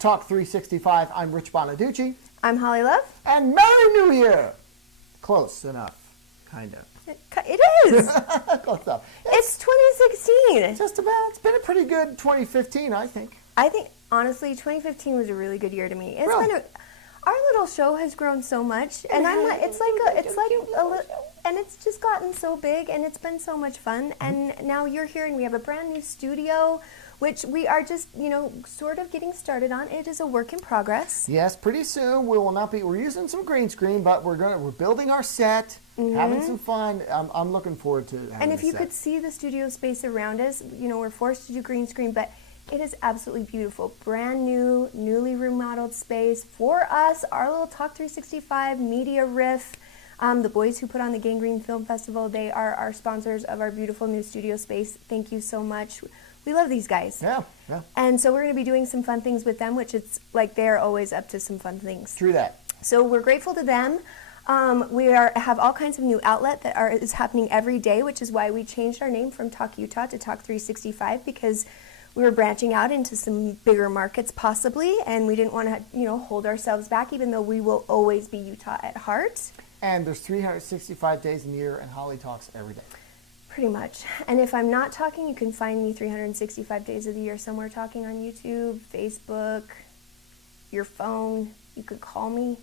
Talk 365. I'm Rich Bonaducci. I'm Holly Love. And Merry New Year! Close enough, kind of. It is. Close enough. It's 2016. Just about. It's been a pretty good 2015, I think. I think, honestly, 2015 was a really good year to me. It's Really? been our little show has grown so much, and and it's just gotten so big, and it's been so much fun. And now you're here, and we have a brand new studio, which we are just, sort of getting started on. It is a work in progress. Yes, pretty soon we will not be. We're using some green screen, but we're building our set, having some fun. I'm looking forward to having And if you set. could see the studio space around us, we're forced to do green screen, but it is absolutely beautiful. Brand new, newly remodeled space for us, our little Talk 365 media riff. The boys who put on the Gangrene Film Festival, they are our sponsors of our beautiful new studio space. Thank you so much. We love these guys. Yeah. And so we're going to be doing some fun things with them, which it's like they're always up to some fun things. True that. So we're grateful to them. We have all kinds of new outlet that is happening every day, which is why we changed our name from Talk Utah to Talk 365, because we were branching out into some bigger markets possibly, and we didn't want to, hold ourselves back, even though we will always be Utah at heart. And there's 365 days in the year, and Holly talks every day. Pretty much. And if I'm not talking, you can find me 365 days of the year somewhere talking on YouTube, Facebook, your phone. You could call me,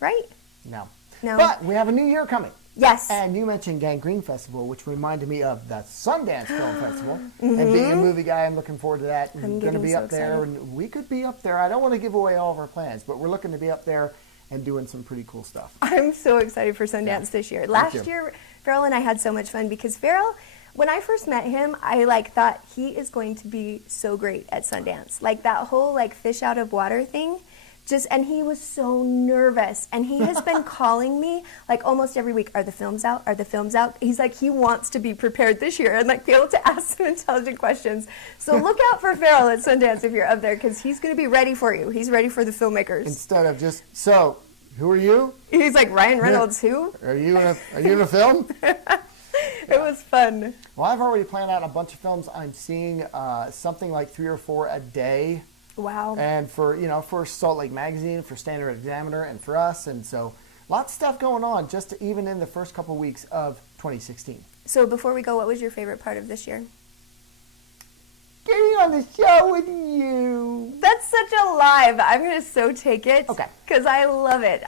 right? No. No. But we have a new year coming. Yes. And you mentioned Gangrene Festival, which reminded me of the Sundance Film Festival. And being a movie guy, I'm looking forward to that. We're going to be up there, and we could be up there. I don't want to give away all of our plans, but we're looking to be up there and doing some pretty cool stuff. I'm so excited for Sundance this year. Last year, Farrell and I had so much fun because Farrell, when I first met him, I thought he is going to be so great at Sundance. Like that whole fish out of water thing. And he was so nervous, and he has been calling me almost every week. Are the films out? Are the films out? He's he wants to be prepared this year and be able to ask some intelligent questions. So look out for Farrell at Sundance if you're up there, because he's going to be ready for you. He's ready for the filmmakers. Instead of just, so who are you? He's like, Ryan Reynolds, who? Are you in a film? It was fun. Well, I've already planned out a bunch of films. I'm seeing something like 3 or 4 a day. Wow. And for Salt Lake Magazine, for Standard Examiner, and for us. And so lots of stuff going on just even in the first couple weeks of 2016. So before we go, what was your favorite part of this year? Getting on the show with you. That's such a lie, but I'm going to so take it. Okay. Because I love it.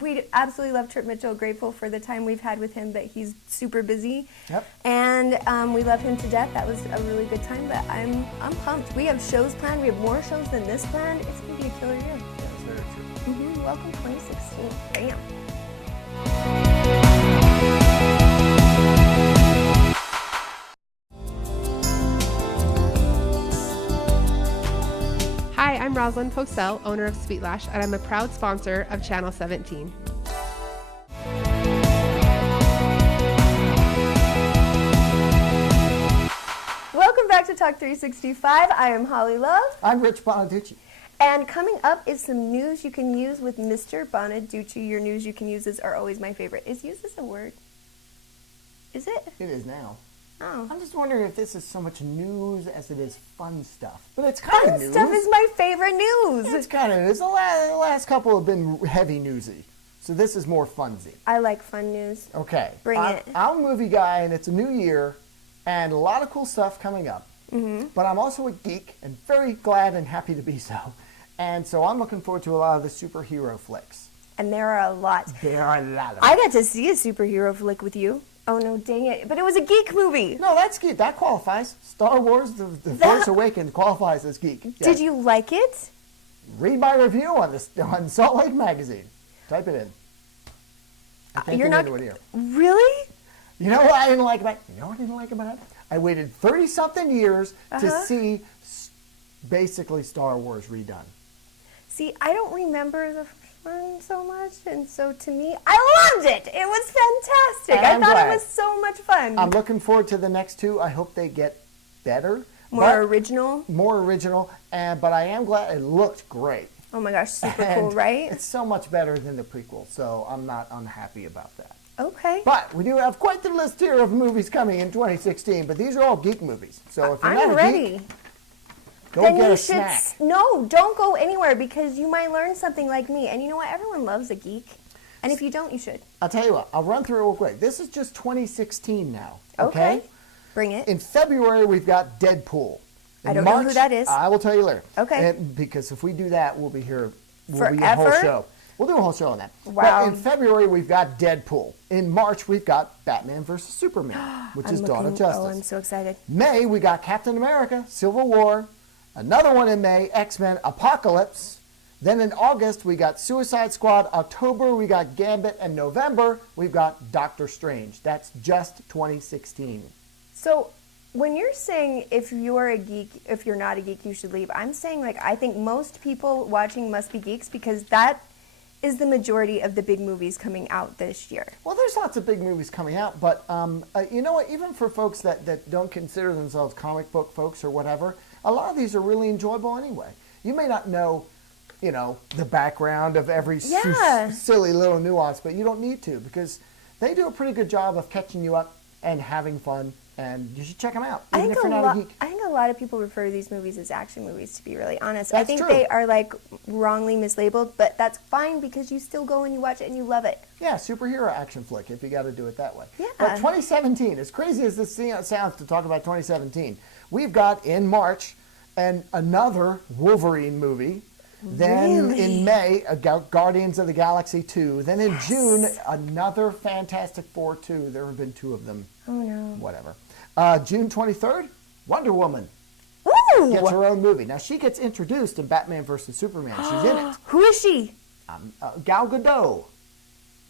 We absolutely love Trip Mitchell. Grateful for the time we've had with him, but he's super busy. Yep. And we love him to death. That was a really good time, but I'm pumped. We have shows planned. We have more shows than this planned. It's going to be a killer year. That's very true. Welcome 2016. Bam. Hi, I'm Rosalind Posel, owner of Sweet Lash, and I'm a proud sponsor of Channel 17. Welcome back to Talk 365. I am Holly Love. I'm Rich Bonaducci. And coming up is some news you can use with Mr. Bonaducci. Your news you can uses are always my favorite. Is use as a word? Is it? It is now. Oh. I'm just wondering if this is so much news as it is fun stuff. But it's kind of news. Fun stuff is my favorite news. It's kind of news. The last couple have been heavy newsy. So this is more funsy. I like fun news. Okay. Bring it. I'm a movie guy, and it's a new year, and a lot of cool stuff coming up. But I'm also a geek, and very glad and happy to be so. And so I'm looking forward to a lot of the superhero flicks. And there are a lot. There are a lot of them. I got to see a superhero flick with you. Oh, no, dang it. But it was a geek movie. No, that's geek. That qualifies. Star Wars, The Force Awakens qualifies as geek. Yes. Did you like it? Read my review on Salt Lake Magazine. Type it in. I can't You're get not into it here. Really? You know what I didn't like about it? You know what I didn't like about it? I waited 30-something years to see basically Star Wars redone. See, I don't remember the first one so much, and so to me, I loved it. It was fantastic. I thought it was so much fun. I'm looking forward to the next two. I hope they get better. More original? More original, but I am glad it looked great. Oh my gosh, super cool, right? It's so much better than the prequel, so I'm not unhappy about that. Okay. But we do have quite the list here of movies coming in 2016, but these are all geek movies. So if you're I'm not ready. Go then get you a should snack. No, don't go anywhere because you might learn something like me. And you know what? Everyone loves a geek. And if you don't, you should. I'll tell you what. I'll run through it real quick. This is just 2016 now. Okay. Bring it. In February, we've got Deadpool. In I don't March, know who that is. I will tell you later. Okay. Because if we do that, we'll be here. We'll Forever? be a whole show. We'll do a whole show on that. Wow. But in February, we've got Deadpool. In March, we've got Batman versus Superman, which is Dawn of Justice. Oh, I'm so excited. May, we got Captain America, Civil War. Another one in May, X-Men Apocalypse. Then in August, we got Suicide Squad. October, we got Gambit. And November, we've got Doctor Strange. That's just 2016. So when you're saying if you're a geek, if you're not a geek, you should leave, I'm saying like I think most people watching must be geeks because that is the majority of the big movies coming out this year. Well, there's lots of big movies coming out, but you know what? Even for folks that don't consider themselves comic book folks or whatever, a lot of these are really enjoyable anyway. You may not know, you know, the background of every silly little nuance, but you don't need to because they do a pretty good job of catching you up and having fun, and you should check them out, even if you're not a geek. I think a lot of people refer to these movies as action movies, to be really honest. That's I think true. they are like wrongly mislabeled, but that's fine because you still go and you watch it and you love it. Yeah, superhero action flick, if you got to do it that way. Yeah. But 2017, as crazy as this sounds to talk about 2017, we've got in March another Wolverine movie. Then in May, Guardians of the Galaxy 2. Then in June, another Fantastic Four 2. There have been 2 of them. Oh, no. Whatever. June 23rd, Wonder Woman Ooh! gets her own movie. Now, she gets introduced in Batman vs. Superman. She's in it. Who is she? Gal Gadot.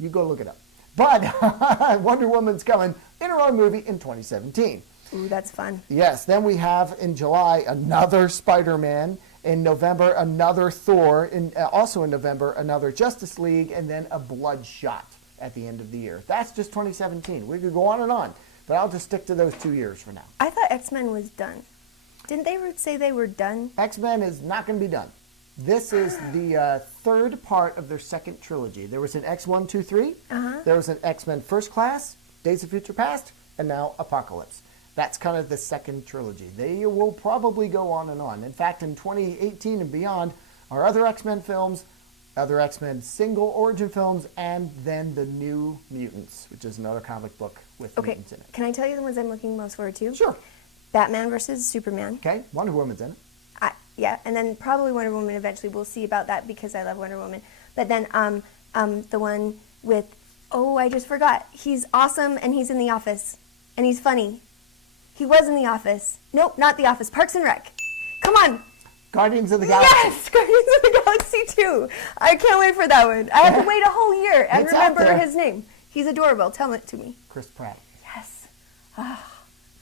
You go look it up. But Wonder Woman's coming in her own movie in 2017. Ooh, that's fun. Yes, then we have in July another Spider-Man. In November, another Thor. Also in November, another Justice League. And then a Bloodshot at the end of the year. That's just 2017. We could go on, but I'll just stick to those 2 years for now. I thought X-Men was done. Didn't they say they were done? X-Men is not going to be done. This is the third part of their second trilogy. There was an X1, 2, 3. There was an X-Men First Class, Days of Future Past, and now Apocalypse. That's kind of the second trilogy. They will probably go on and on. In fact, in 2018 and beyond are other X-Men films, other X-Men single origin films, and then the New Mutants, which is another comic book with mutants in it. Can I tell you the ones I'm looking most forward to? Sure. Batman versus Superman. Okay, Wonder Woman's in it. Yeah, and then probably Wonder Woman eventually. We'll see about that because I love Wonder Woman. But then the one with, I just forgot. He's awesome and he's in The Office. And he's funny. He was in The Office. Nope, not The Office. Parks and Rec. Come on. Guardians of the Galaxy. Yes, Guardians of the Galaxy 2. I can't wait for that one. I have to wait a whole year and It's out remember there. his name. He's adorable. Tell it to me. Chris Pratt. Yes.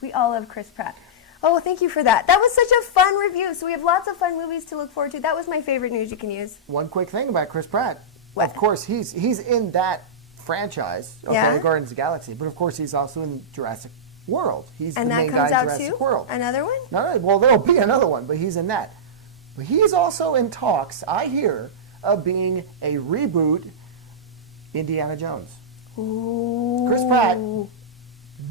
We all love Chris Pratt. Oh, thank you for that. That was such a fun review. So we have lots of fun movies to look forward to. That was my favorite news you can use. One quick thing about Chris Pratt. What? Of course, he's in that franchise, Yeah? Guardians of the Galaxy, but of course he's also in Jurassic World. He's And the that main comes guy in out Jurassic too? World. Another one? No, well, there'll be another one, but he's in that. But he's also in talks, I hear, of being a reboot Indiana Jones. Ooh. Chris Pratt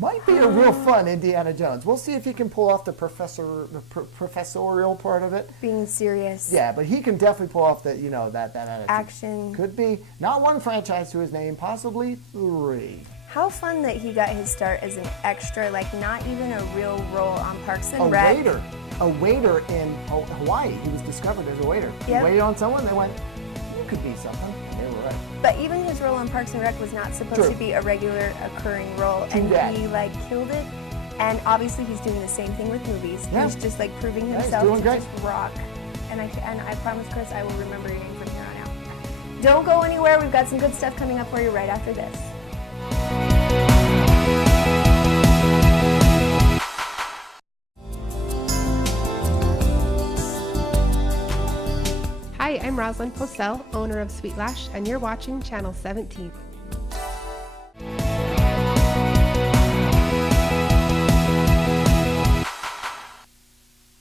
might be a real fun Indiana Jones. We'll see if he can pull off the professorial part of it. Being serious. Yeah, but he can definitely pull off that attitude. Action. Could be not one franchise to his name, possibly 3. How fun that he got his start as an extra, like not even a real role on Parks and Rec. A waiter in Hawaii. He was discovered as a waiter. He Yep. waited on someone. They went, "You could be something." And they were right. But even his role on Parks and Rec was not supposed True. to be a regular occurring role, Too and bad. he like killed it. And obviously he's doing the same thing with movies. Yeah. He's just like proving Yeah, he's himself doing to great. just rock. And I promise, Chris, I will remember your name from here on out. Don't go anywhere. We've got some good stuff coming up for you right after this. Hi, I'm Rosalind Postel, owner of Sweet Lash, and you're watching Channel 17.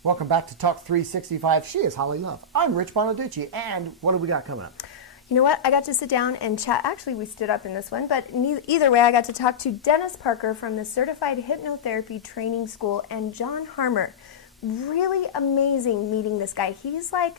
Welcome back to Talk 365. She is Holly Love. I'm Rich Bonaducci, and what do we got coming up? You know what? I got to sit down and chat. Actually, we stood up in this one, but either way, I got to talk to Dennis Parker from the Certified Hypnotherapy Training School and John Harmer, really amazing meeting this guy. He's like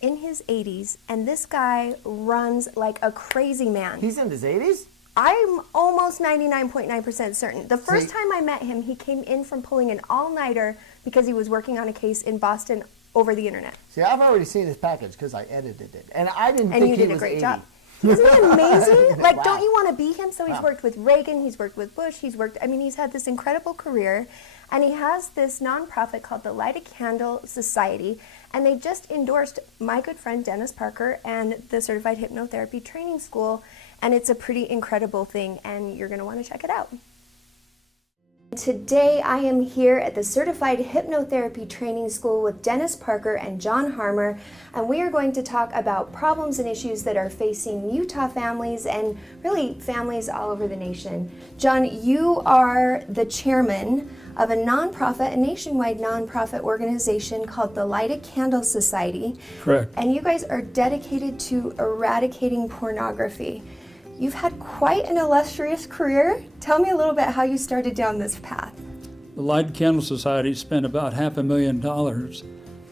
in his 80s, and this guy runs like a crazy man. He's in his 80s? I'm almost 99.9% certain. The first time I met him, he came in from pulling an all-nighter because he was working on a case in Boston over the internet. See, I've already seen his package because I edited it, and I didn't think he was 80. And you did a great job. Isn't he amazing? Like, Wow. don't you want to be him? So he's worked with Reagan, he's worked with Bush, he's had this incredible career, and he has this nonprofit called the Light a Candle Society, and they just endorsed my good friend Dennis Parker and the Certified Hypnotherapy Training School, and it's a pretty incredible thing, and you're going to want to check it out. Today I am here at the Certified Hypnotherapy Training School with Dennis Parker and John Harmer, and we are going to talk about problems and issues that are facing Utah families and really families all over the nation. John, you are the chairman of a nonprofit, a nationwide nonprofit organization called the Light a Candle Society. Correct. And you guys are dedicated to eradicating pornography. You've had quite an illustrious career. Tell me a little bit how you started down this path. The Light Candle Society spent about $500,000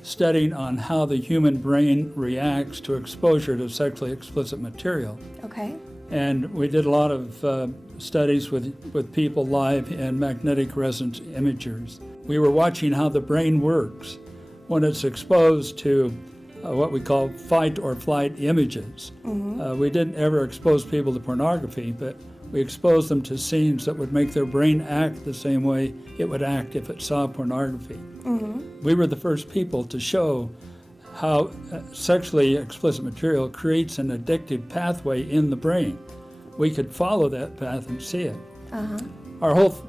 studying on how the human brain reacts to exposure to sexually explicit material. Okay. And we did a lot of studies with people live in magnetic resonance imagers. We were watching how the brain works when it's exposed to what we call fight or flight images. We didn't ever expose people to pornography, but we exposed them to scenes that would make their brain act the same way it would act if it saw pornography. We were the first people to show how sexually explicit material creates an addictive pathway in the brain. We could follow that path and see it. Our whole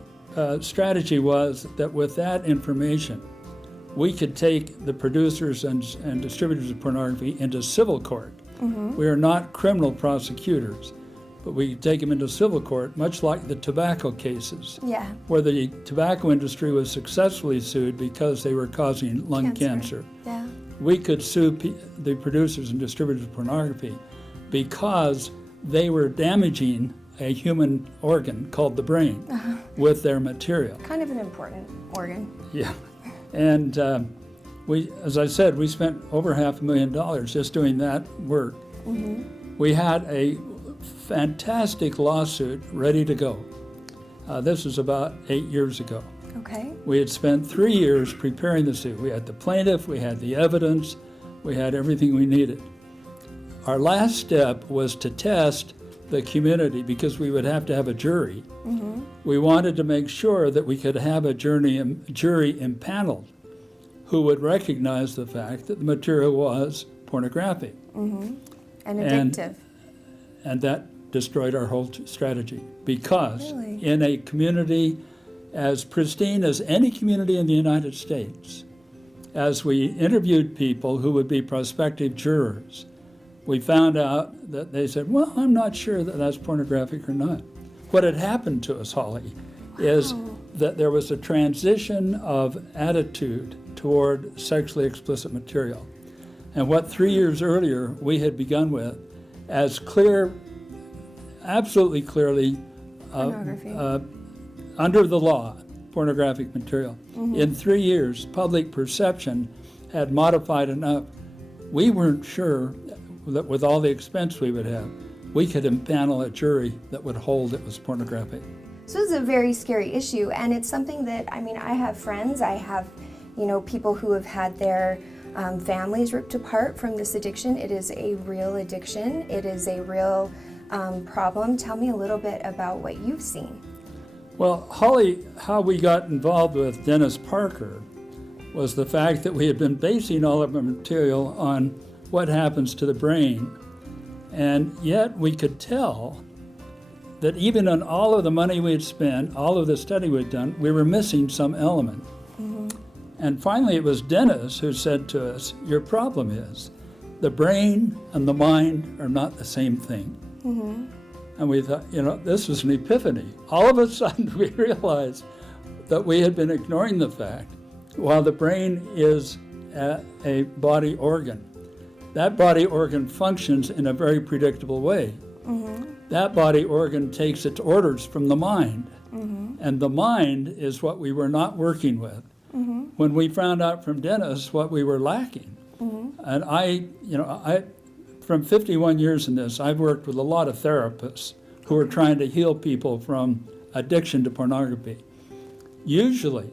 strategy was that with that information, we could take the producers and distributors of pornography into civil court. We are not criminal prosecutors, but we could take them into civil court, much like the tobacco cases, where the tobacco industry was successfully sued because they were causing lung cancer. We could sue the producers and distributors of pornography because they were damaging a human organ called the brain with their material. Kind of an important organ. Yeah. And we, as I said, we spent over $500,000 just doing that work. We had a fantastic lawsuit ready to go. This was about 8 years ago. Okay. We had spent 3 years preparing the suit. We had the plaintiff, we had the evidence, we had everything we needed. Our last step was to test the community because we would have to have a jury. We wanted to make sure that we could have a jury impaneled who would recognize the fact that the material was pornographic. And addictive. And that destroyed our whole strategy because in a community as pristine as any community in the United States, as we interviewed people who would be prospective jurors, we found out that they said, well, I'm not sure that that's pornographic or not. What had happened to us, Holly, is that there was a transition of attitude toward sexually explicit material. And what 3 years earlier we had begun with as clear, absolutely clearly, under the law, pornographic material. In 3 years, public perception had modified enough. We weren't sure that with all the expense we would have, we could impanel a jury that would hold it was pornographic. So it's a very scary issue, and it's something that, I mean, I have friends, I have, people who have had their families ripped apart from this addiction. It is a real addiction. It is a real problem. Tell me a little bit about what you've seen. Well, Holly, how we got involved with Dennis Parker was the fact that we had been basing all of our material on what happens to the brain. And yet we could tell that even on all of the money we had spent, all of the study we'd done, we were missing some element. And finally it was Dennis who said to us, your problem is the brain and the mind are not the same thing. And we thought, this was an epiphany. All of a sudden we realized that we had been ignoring the fact, while the brain is a body organ, that body organ functions in a very predictable way. That body organ takes its orders from the mind. And the mind is what we were not working with. when we found out from Dennis what we were lacking. And I, from 51 years in this, I've worked with a lot of therapists who are trying to heal people from addiction to pornography. Usually,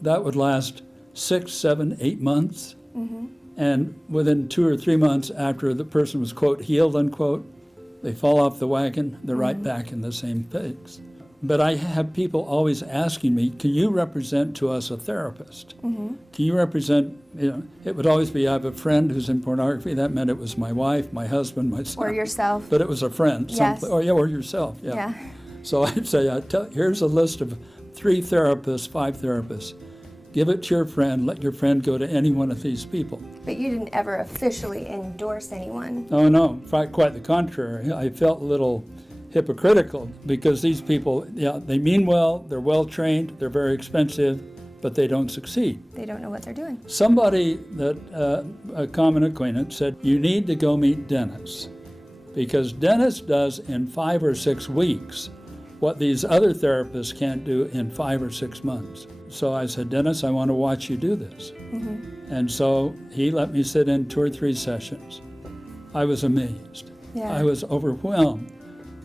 that would last 6, 7, 8 months. And within 2 or 3 months after the person was, quote, healed, unquote, they fall off the wagon, they're right back in the same place. But I have people always asking me, can you represent to us a therapist? Can you represent, it would always be, I have a friend who's in pornography. That meant it was my wife, my husband, my son. Or yourself. But it was a friend. Yes. Or yourself, yeah. So I'd say, here's a list of 3 therapists, 5 therapists. Give it to your friend, let your friend go to any one of these people. But you didn't ever officially endorse anyone. Oh, no, quite the contrary. I felt a little hypocritical because these people, they mean well, they're well trained, they're very expensive, but they don't succeed. They don't know what they're doing. Somebody that, a common acquaintance said, you need to go meet Dennis because Dennis does in 5 or 6 weeks what these other therapists can't do in 5 or 6 months. So I said, Dennis, I want to watch you do this. And so he let me sit in 2 or 3 sessions. I was amazed. I was overwhelmed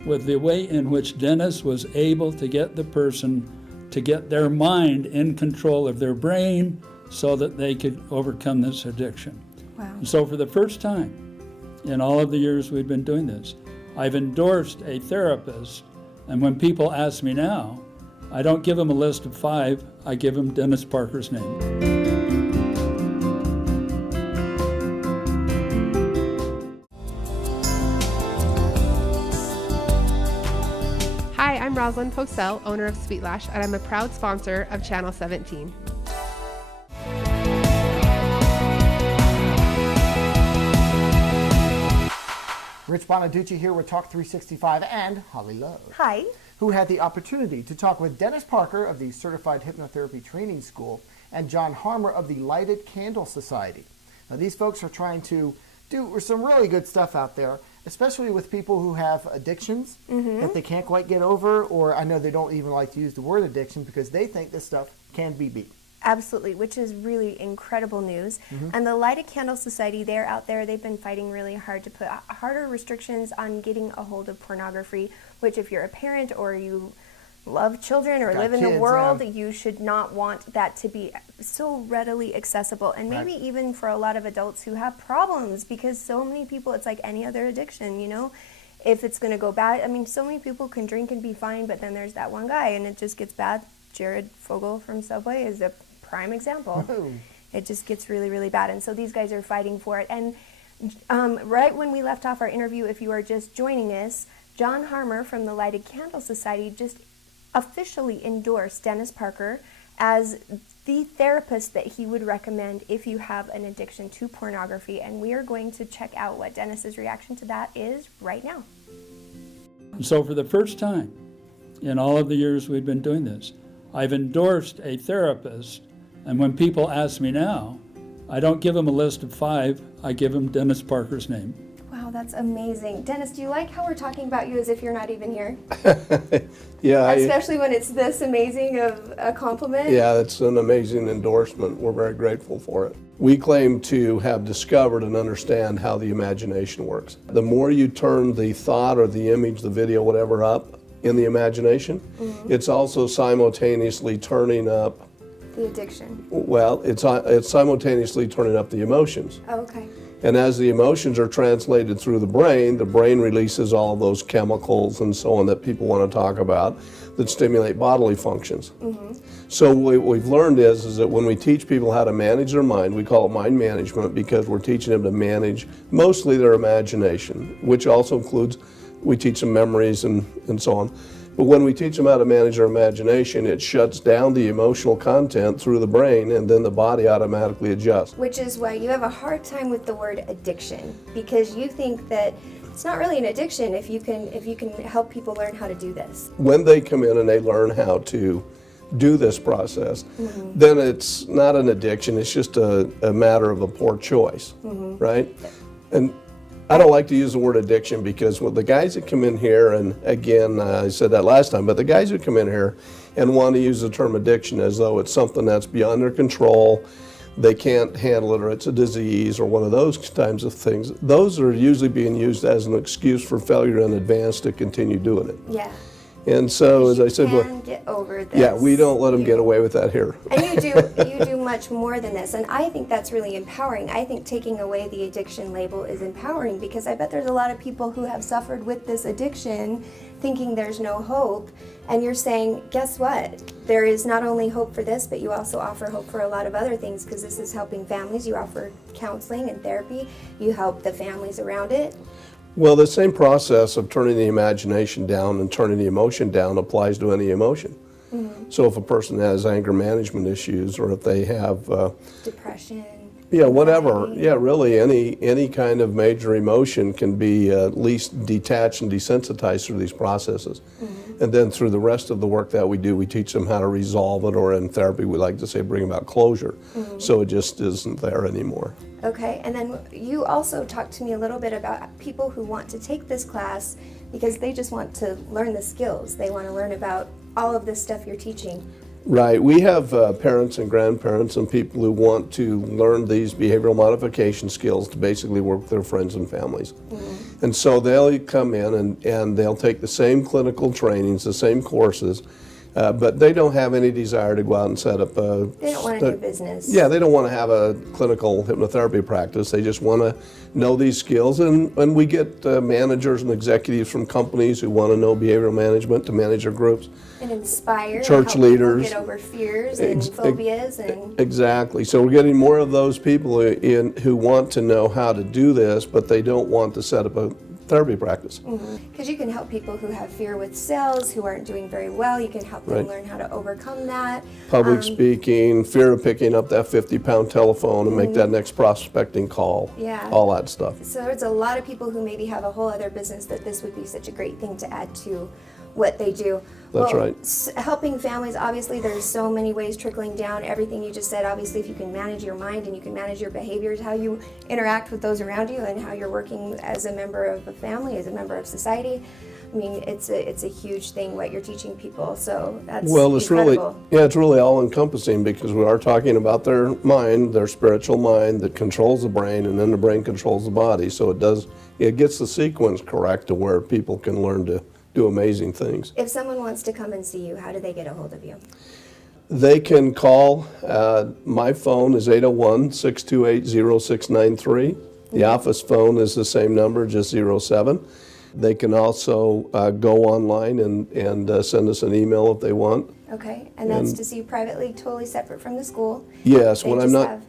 with the way in which Dennis was able to get the person to get their mind in control of their brain so that they could overcome this addiction. Wow. And so for the first time in all of the years we've been doing this, I've endorsed a therapist, and when people ask me now, I don't give them a list of 5, I give them Dennis Parker's name. Hi, I'm Rosalind Posel, owner of Sweet Lash, and I'm a proud sponsor of Channel 17. Rich Bonaducci here with Talk 365 and Holly Love. Hi. Who had the opportunity to talk with Dennis Parker of the Certified Hypnotherapy Training School and John Harmer of the Lighted Candle Society. Now, these folks are trying to do some really good stuff out there, especially with people who have addictions that they can't quite get over, or I know they don't even like to use the word addiction because they think this stuff can be beat. Absolutely, which is really incredible news. And the Lighted Candle Society, they're out there, they've been fighting really hard to put harder restrictions on getting a hold of pornography, which if you're a parent or you love children or live in the world, you should not want that to be so readily accessible. And maybe even for a lot of adults who have problems, because so many people, it's like any other addiction, if it's going to go bad. I mean, so many people can drink and be fine, but then there's that one guy and it just gets bad. Jared Fogle from Subway is a prime example. It just gets really, really bad. And so these guys are fighting for it. And right when we left off our interview, if you are just joining us, John Harmer from the Lighted Candle Society just officially endorsed Dennis Parker as the therapist that he would recommend if you have an addiction to pornography. And we are going to check out what Dennis's reaction to that is right now. So for the first time in all of the years we've been doing this, I've endorsed a therapist, and when people ask me now, I don't give them a list of 5, I give them Dennis Parker's name. Wow, that's amazing. Dennis, do you like how we're talking about you as if you're not even here? Yeah. Especially when it's this amazing of a compliment? Yeah, it's an amazing endorsement. We're very grateful for it. We claim to have discovered and understand how the imagination works. The more you turn the thought or the image, the video, whatever up in the imagination, it's also simultaneously turning up the addiction. Well, it's simultaneously turning up the emotions. Oh, okay. And as the emotions are translated through the brain releases all of those chemicals and so on that people want to talk about that stimulate bodily functions. So what we've learned is that when we teach people how to manage their mind, we call it mind management because we're teaching them to manage mostly their imagination, which also includes, we teach them memories and so on. But when we teach them how to manage their imagination, it shuts down the emotional content through the brain, and then the body automatically adjusts. Which is why you have a hard time with the word addiction, because you think that it's not really an addiction if you can help people learn how to do this. When they come in and they learn how to do this process, then it's not an addiction, it's just a matter of a poor choice, right? And I don't like to use the word addiction because with the guys that come in here, and again, I said that last time, but the guys who come in here and want to use the term addiction as though it's something that's beyond their control, they can't handle it, or it's a disease, or one of those types of things. Those are usually being used as an excuse for failure in advance to continue doing it. Yeah. And so, as I said, you can get over this. yeah, we don't let them get away with that here. And you do much more than this, and I think that's really empowering. I think taking away the addiction label is empowering, because I bet there's a lot of people who have suffered with this addiction thinking there's no hope, and you're saying, guess what? There is not only hope for this, but you also offer hope for a lot of other things, because this is helping families. You offer counseling and therapy. You help the families around it. Well, the same process of turning the imagination down and turning the emotion down applies to any emotion. Mm-hmm. So if a person has anger management issues, or if they have depression, yeah, whatever, yeah, really any kind of major emotion can be at least detached and desensitized through these processes. Mm-hmm. And then through the rest of the work that we do, we teach them how to resolve it, or in therapy we like to say bring about closure. Mm-hmm. So it just isn't there anymore. Okay, and then you also talked to me a little bit about people who want to take this class because they just want to learn the skills. They want to learn about all of this stuff you're teaching. Right. We have parents and grandparents and people who want to learn these behavioral modification skills to basically work with their friends and families. Mm-hmm. And so they'll come in and they'll take the same clinical trainings, the same courses, but they don't have any desire to go out and set up a... They don't want to do business. Yeah, they don't want to have a clinical hypnotherapy practice. They just want to know these skills. And we get managers and executives from companies who want to know behavioral manation to manage their groups. And inspire. Church and help leaders. Get over fears and phobias. And exactly. So we're getting more of those people who want to know how to do this, but they don't want to set up a therapy practice. Because you can help people who have fear with sales, who aren't doing very well. You can help them learn how to overcome that. Public speaking, fear of picking up that 50-pound telephone and make that next prospecting call. Yeah. All that stuff. So there's a lot of people who maybe have a whole other business that this would be such a great thing to add to what they do. That's right. Helping families, obviously there's so many ways trickling down. Everything you just said, obviously if you can manage your mind and you can manage your behaviors, how you interact with those around you and how you're working as a member of a family, as a member of society. I mean, it's a huge thing what you're teaching people, so that's incredible. It's really all-encompassing, because we are talking about their mind, their spiritual mind that controls the brain, and then the brain controls the body. So it gets the sequence correct to where people can learn to do amazing things. If someone wants to come and see you, how do they get a hold of you? They can call. My phone is 801-628-0693. The office phone is the same number, just 07. They can also go online and send us an email if they want. Okay, and that's to see you privately, totally separate from the school. Yes, when I'm not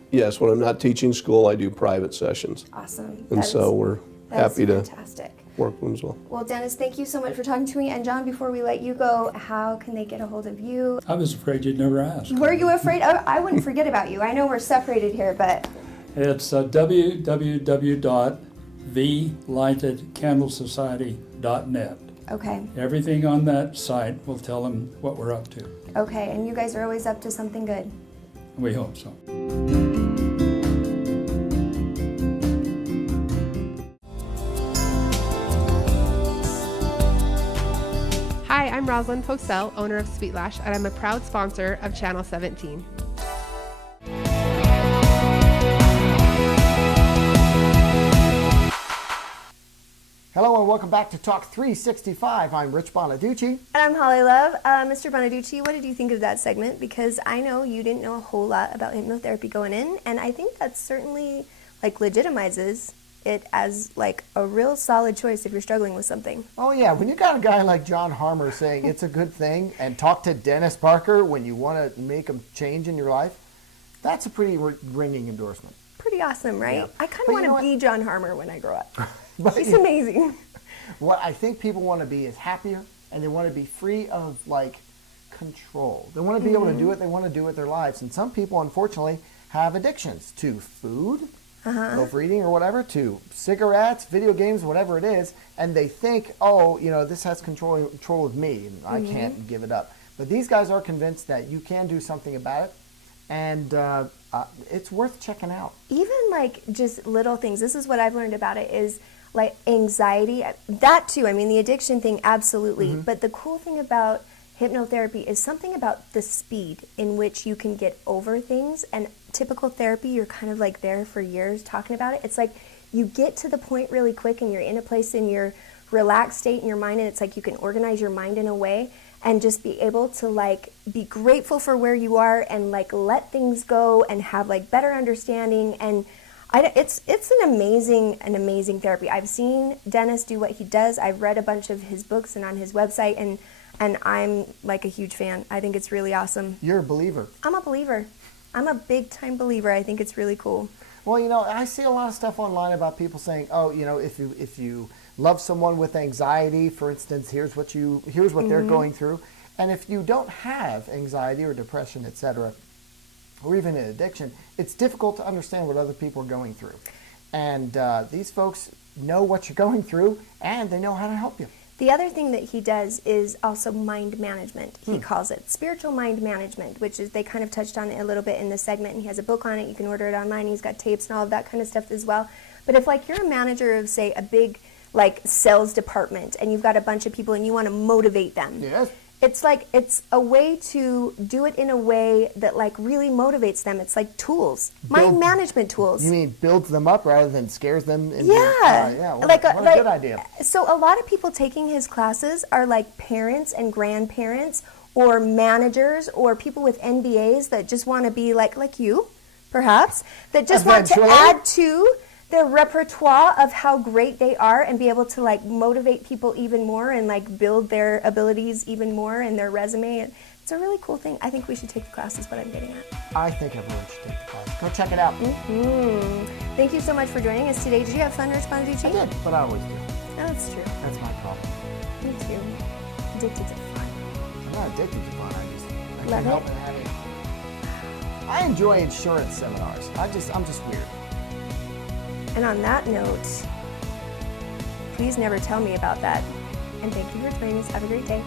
teaching school, I do private sessions. Awesome. And so we're happy to fantastic. Work with them as well. Well, Dennis, thank you so much for talking to me. And John, before we let you go, how can they get a hold of you? I was afraid you'd never ask. Were you afraid? I wouldn't forget about you. I know we're separated here, but... It's www.thelightedcandlesociety.net. Okay. Everything on that site will tell them what we're up to. Okay, and you guys are always up to something good. We hope so. Hi, I'm Rosalind Posel, owner of Sweetlash, and I'm a proud sponsor of Channel 17. Hello and welcome back to Talk 365. I'm Rich Bonaducci. And I'm Holly Love. Mr. Bonaducci, what did you think of that segment? Because I know you didn't know a whole lot about hypnotherapy going in, and I think that certainly legitimizes it as a real solid choice if you're struggling with something. Oh yeah, when you got a guy like John Harmer saying it's a good thing, and talk to Dennis Parker when you want to make a change in your life, that's a pretty ringing endorsement. Pretty awesome, right? Yeah. I kind of want to be John Harmer when I grow up. But he's amazing. What I think people want to be is happier, and they want to be free of control. They want to be able to do what they want to do with their lives. And some people, unfortunately, have addictions to food, overeating or whatever, to cigarettes, video games, whatever it is, and they think, this has control of me, and I can't give it up. But these guys are convinced that you can do something about it, and it's worth checking out. Even just little things. This is what I've learned about it is anxiety. That too. I mean, the addiction thing, absolutely. But the cool thing about hypnotherapy is something about the speed in which you can get over things. And typical therapy, you're kind of like there for years talking about it. It's like you get to the point really quick and you're in a place in your relaxed state in your mind, and it's like you can organize your mind in a way and just be able to like be grateful for where you are and like let things go and have like better understanding. And it's an amazing therapy. I've seen Dennis do what he does. I've read a bunch of his books and on his website, and I'm like a huge fan. I think it's really awesome. You're a believer. I'm a believer. I'm a big time believer. I think it's really cool. Well, you know, I see a lot of stuff online about people saying, oh, you know, if you love someone with anxiety, for instance, here's what they're going through. And if you don't have anxiety or depression, etc., or even an addiction, it's difficult to understand what other people are going through. And these folks know what you're going through, and they know how to help you. The other thing that he does is also mind management. He calls it spiritual mind management, which is, they kind of touched on it a little bit in the segment, and he has a book on it. You can order it online. He's got tapes and all of that kind of stuff as well. But if like you're a manager of, say, a big like sales department, and you've got a bunch of people and you want to motivate them. Yes. It's like, it's a way to do it in a way that like really motivates them. It's like tools, mind management tools. You mean builds them up rather than scares them? Into, yeah. What like a good idea. So a lot of people taking his classes are like parents and grandparents or managers or people with MBAs that just want to be like you, perhaps, that just want to add to their repertoire of how great they are and be able to like motivate people even more and like build their abilities even more in their resume. It's a really cool thing. I think we should take the class is what I'm getting at. I think everyone should take the class. Go check it out. Thank you so much for joining us today. Did you have fun responding to I did, but I always do. Oh, that's true. That's my problem. Me too. Addicted to fun. I'm not addicted to fun. I Love can't help it having. I enjoy insurance seminars. I'm just weird. And on that note, please never tell me about that. And thank you for joining us. Have a great day.